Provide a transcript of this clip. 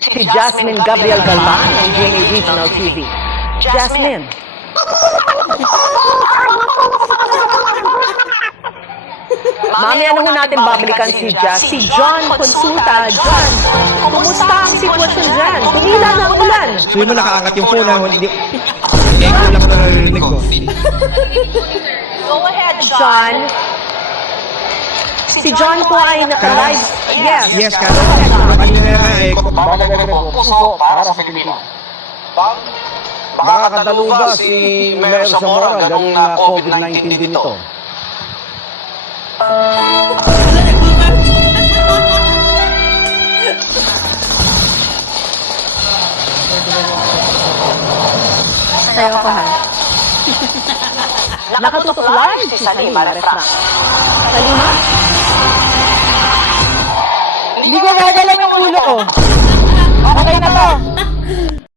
si Jasmine Gabriel Galvan ng GMA Regional TV. Jasmine. Mamaya na ho natin babalikan si John Consulta. John, kumusta ang sitwasyon dyan? Tumila na ang ulan. So yun mo nakaangat yung phone na hindi. Kaya ko lang na narinig ko. Go ahead, John. Si John po ay naka-live. Yes. Yes, Karen. Kanina nga eh. Puso para sa Pilipinas. Makakataluba si Mayor Zamora ganung na COVID-19 din ito. Sayo ko ha. Nakatutok live si Salima Refract. Salima? Hindi ko gagalaw yung ulo ko.